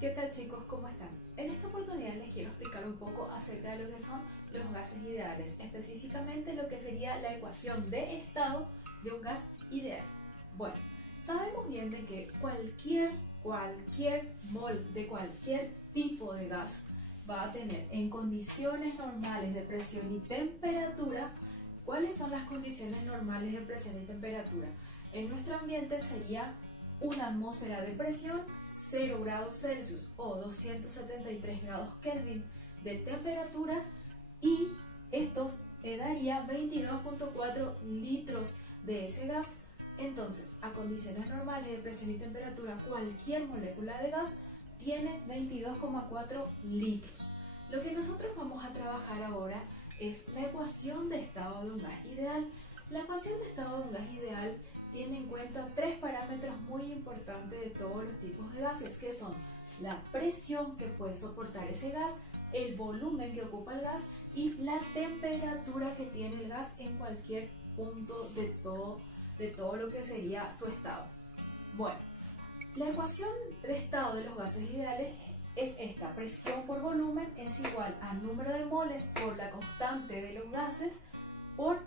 ¿Qué tal chicos? ¿Cómo están? En esta oportunidad les quiero explicar un poco acerca de lo que son los gases ideales, específicamente lo que sería la ecuación de estado de un gas ideal. Bueno, sabemos bien de que cualquier mol de cualquier tipo de gas va a tener en condiciones normales de presión y temperatura. ¿Cuáles son las condiciones normales de presión y temperatura? En nuestro ambiente sería una atmósfera de presión, 0 grados Celsius o 273 grados Kelvin de temperatura, y esto daría 22.4 litros de ese gas. Entonces, a condiciones normales de presión y temperatura, cualquier molécula de gas tiene 22,4 litros. Lo que nosotros vamos a trabajar ahora es la ecuación de estado de un gas ideal. La ecuación de estado de un gas ideal tiene en cuenta tres parámetros muy importantes de todos los tipos de gases, que son la presión que puede soportar ese gas, el volumen que ocupa el gas y la temperatura que tiene el gas en cualquier punto de todo lo que sería su estado. Bueno, la ecuación de estado de los gases ideales es esta: presión por volumen es igual a número de moles por la constante de los gases por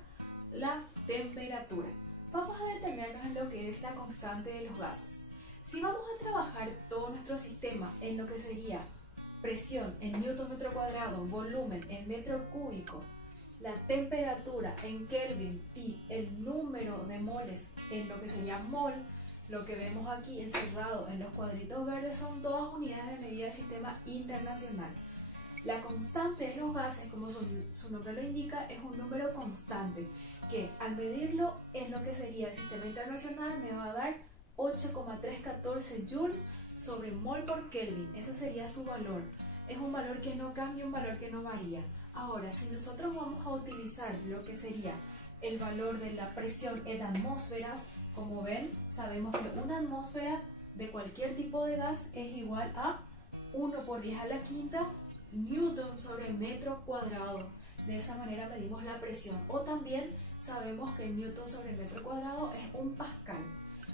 la temperatura. Vamos a detenernos en lo que es la constante de los gases. Si vamos a trabajar todo nuestro sistema en lo que sería presión en newton metro cuadrado, volumen en metro cúbico, la temperatura en Kelvin y el número de moles en lo que sería mol, lo que vemos aquí encerrado en los cuadritos verdes son todas unidades de medida del sistema internacional. La constante de los gases, como su nombre lo indica, es un número constante que al medirlo en lo que sería el sistema internacional me va a dar 8,314 joules sobre mol por Kelvin. Ese sería su valor. Es un valor que no cambia, un valor que no varía. Ahora, si nosotros vamos a utilizar lo que sería el valor de la presión en atmósferas, como ven, sabemos que una atmósfera de cualquier tipo de gas es igual a 1 por 10 a la quinta newton sobre metro cuadrado. De esa manera medimos la presión, o también sabemos que el newton sobre metro cuadrado es un pascal.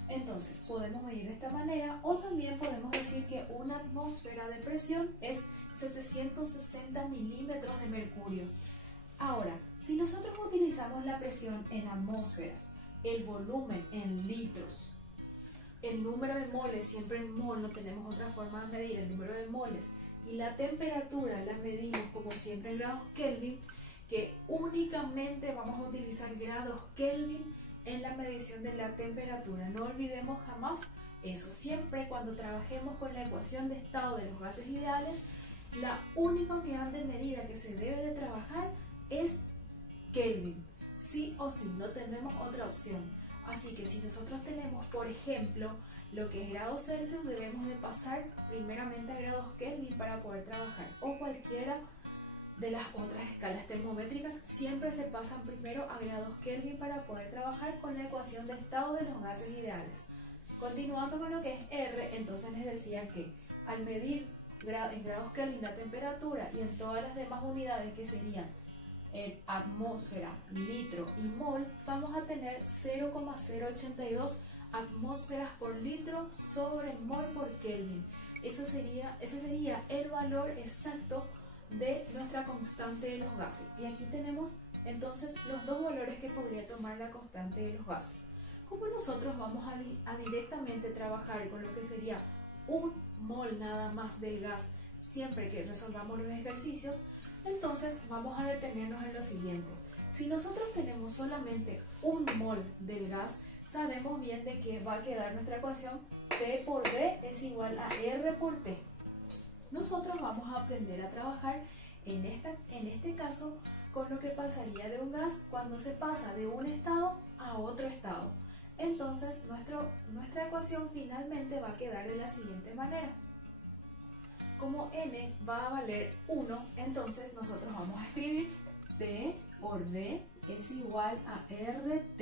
Entonces podemos medir de esta manera, o también podemos decir que una atmósfera de presión es 760 milímetros de mercurio. Ahora, si nosotros utilizamos la presión en atmósferas, el volumen en litros, el número de moles siempre en mol, no tenemos otra forma de medir el número de moles, y la temperatura la medimos como siempre en grados Kelvin, que únicamente vamos a utilizar grados Kelvin en la medición de la temperatura. No olvidemos jamás eso. Siempre cuando trabajemos con la ecuación de estado de los gases ideales, la única unidad de medida que se debe de trabajar es Kelvin. Sí o sí, no tenemos otra opción. Así que si nosotros tenemos, por ejemplo, lo que es grados Celsius, debemos de pasar primeramente a grados Kelvin para poder trabajar, o cualquiera de las otras escalas termométricas siempre se pasan primero a grados Kelvin para poder trabajar con la ecuación de estado de los gases ideales. Continuando con lo que es R, entonces les decía que al medir en grados Kelvin la temperatura y en todas las demás unidades que serían en atmósfera, litro y mol, vamos a tener 0,082 atmósferas por litro sobre mol por Kelvin. Ese sería el valor exacto de nuestra constante de los gases. Y aquí tenemos entonces los dos valores que podría tomar la constante de los gases. Como nosotros vamos a directamente trabajar con lo que sería un mol nada más del gas siempre que resolvamos los ejercicios, entonces vamos a detenernos en lo siguiente. Si nosotros tenemos solamente un mol del gas, sabemos bien de que va a quedar nuestra ecuación P por B es igual a R por T. Nosotros vamos a aprender a trabajar en este caso con lo que pasaría de un gas cuando se pasa de un estado a otro estado. Entonces nuestra ecuación finalmente va a quedar de la siguiente manera. Como N va a valer 1, entonces nosotros vamos a escribir P por B es igual a RT.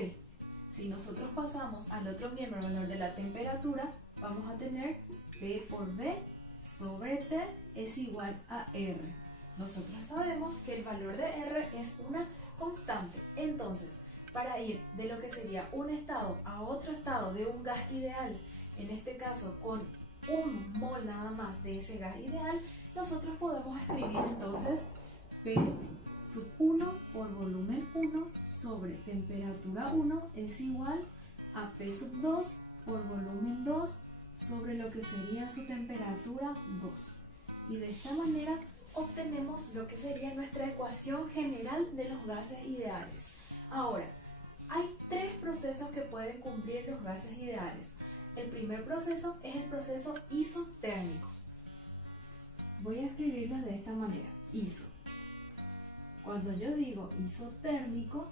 Si nosotros pasamos al otro miembro, el valor de la temperatura, vamos a tener P por B sobre T es igual a R. Nosotros sabemos que el valor de R es una constante. Entonces, para ir de lo que sería un estado a otro estado de un gas ideal, en este caso con un mol nada más de ese gas ideal, nosotros podemos escribir entonces P sub 1 por volumen 1 sobre temperatura 1 es igual a P sub 2 por volumen 2 sobre lo que sería su temperatura 2. Y de esta manera obtenemos lo que sería nuestra ecuación general de los gases ideales. Ahora, hay tres procesos que pueden cumplir los gases ideales. El primer proceso es el proceso isotérmico. Voy a escribirlo de esta manera, iso. Cuando yo digo isotérmico,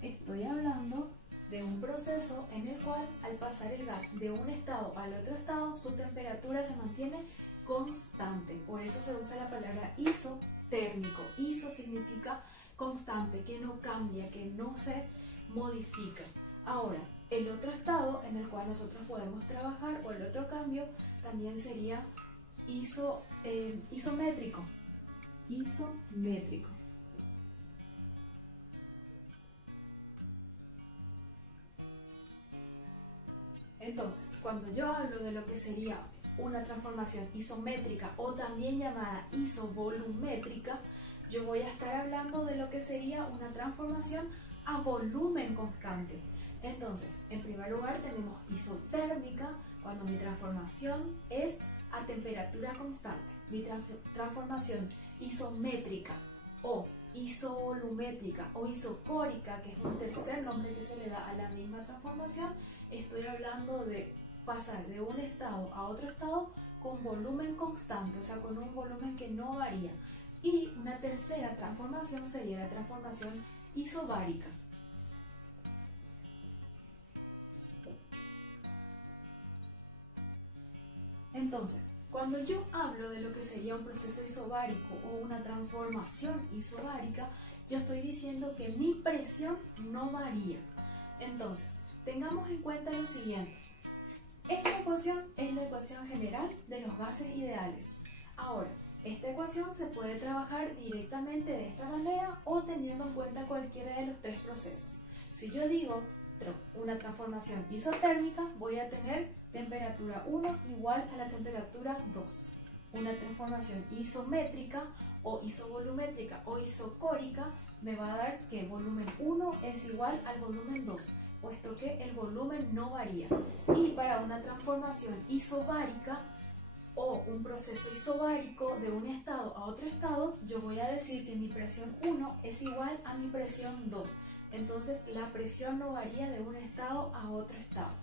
estoy hablando de un proceso en el cual al pasar el gas de un estado al otro estado, su temperatura se mantiene constante. Por eso se usa la palabra isotérmico. Iso significa constante, que no cambia, que no se modifica. Ahora, el otro estado en el cual nosotros podemos trabajar, o el otro cambio, también sería isométrico. Isométrico. Entonces, cuando yo hablo de lo que sería una transformación isométrica o también llamada isovolumétrica, yo voy a estar hablando de lo que sería una transformación a volumen constante. Entonces, en primer lugar tenemos isotérmica, cuando mi transformación es a temperatura constante. Mi transformación isométrica o isovolumétrica o isocórica, que es un tercer nombre que se le da a la misma transformación, estoy hablando de pasar de un estado a otro estado con volumen constante, o sea, con un volumen que no varía. Y una tercera transformación sería la transformación isobárica. Entonces, cuando yo hablo de lo que sería un proceso isobárico o una transformación isobárica, yo estoy diciendo que mi presión no varía. Entonces, tengamos en cuenta lo siguiente. Esta ecuación es la ecuación general de los gases ideales. Ahora, esta ecuación se puede trabajar directamente de esta manera o teniendo en cuenta cualquiera de los tres procesos. Si yo digo una transformación isotérmica, voy a tener temperatura 1 igual a la temperatura 2. Una transformación isométrica o isovolumétrica o isocórica me va a dar que volumen 1 es igual al volumen 2, puesto que el volumen no varía. Y para una transformación isobárica o un proceso isobárico de un estado a otro estado, yo voy a decir que mi presión 1 es igual a mi presión 2. Entonces la presión no varía de un estado a otro estado.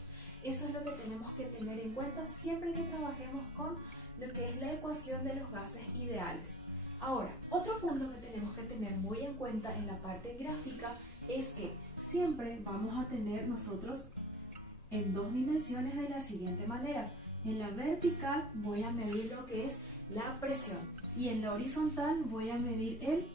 Eso es lo que tenemos que tener en cuenta siempre que trabajemos con lo que es la ecuación de los gases ideales. Ahora, otro punto que tenemos que tener muy en cuenta en la parte gráfica es que siempre vamos a tener nosotros en dos dimensiones de la siguiente manera. En la vertical voy a medir lo que es la presión y en la horizontal voy a medir el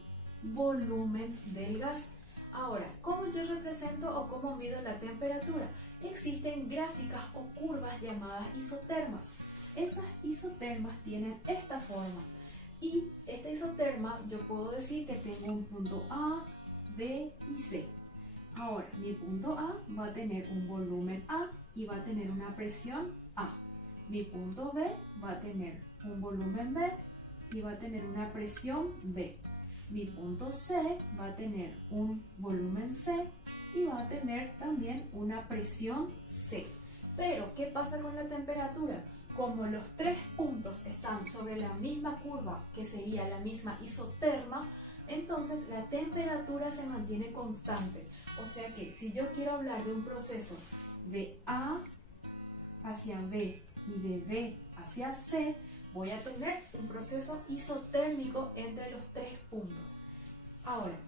volumen del gas. Ahora, ¿cómo yo represento o cómo mido la temperatura? Existen gráficas o curvas llamadas isotermas. Esas isotermas tienen esta forma. Y esta isoterma yo puedo decir que tengo un punto A, B y C. Ahora, mi punto A va a tener un volumen A y va a tener una presión A. Mi punto B va a tener un volumen B y va a tener una presión B. Mi punto C va a tener un volumen C y va a tener también una presión C. Pero, ¿qué pasa con la temperatura? Como los tres puntos están sobre la misma curva, que sería la misma isoterma, entonces la temperatura se mantiene constante. O sea que si yo quiero hablar de un proceso de A hacia B y de B hacia C, voy a tener un proceso isotérmico entre los tres puntos. Ahora,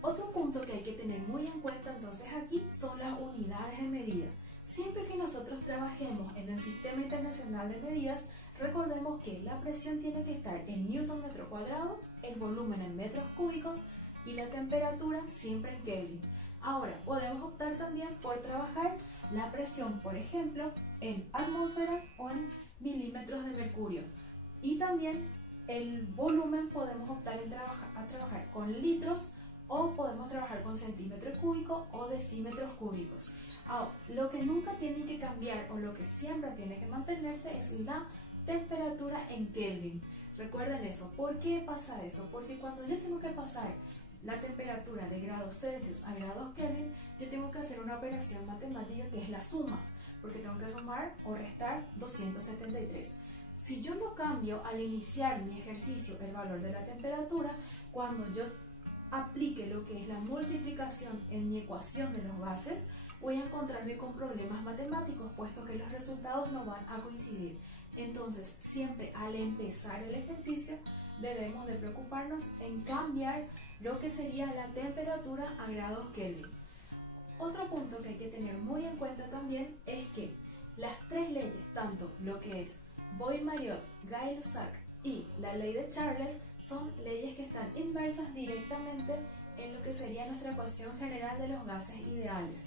otro punto que hay que tener muy en cuenta entonces aquí son las unidades de medida. Siempre que nosotros trabajemos en el Sistema Internacional de Medidas, recordemos que la presión tiene que estar en newton metro cuadrado, el volumen en metros cúbicos y la temperatura siempre en Kelvin. Ahora, podemos optar también por trabajar la presión, por ejemplo, en atmósferas o en milímetros de mercurio. Y también el volumen podemos optar a trabajar con litros o podemos trabajar con centímetros cúbicos o decímetros cúbicos. Ahora, lo que nunca tiene que cambiar o lo que siempre tiene que mantenerse es la temperatura en Kelvin. Recuerden eso. ¿Por qué pasa eso? Porque cuando yo tengo que pasar la temperatura de grados Celsius a grados Kelvin, yo tengo que hacer una operación matemática que es la suma, porque tengo que sumar o restar 273. Si yo no cambio al iniciar mi ejercicio el valor de la temperatura, cuando yo aplique lo que es la multiplicación en mi ecuación de los gases, voy a encontrarme con problemas matemáticos, puesto que los resultados no van a coincidir. Entonces, siempre al empezar el ejercicio, debemos de preocuparnos en cambiar lo que sería la temperatura a grados Kelvin. Otro punto que hay que tener muy en cuenta también es que las tres leyes, tanto lo que es Boyd-Mariotte, Gay-Lussac y la ley de Charles, son leyes que están inversas directamente en lo que sería nuestra ecuación general de los gases ideales.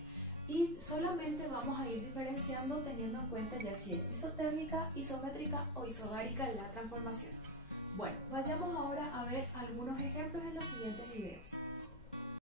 Y solamente vamos a ir diferenciando teniendo en cuenta ya si es isotérmica, isométrica o isobárica la transformación. Bueno, vayamos ahora a ver algunos ejemplos en los siguientes videos.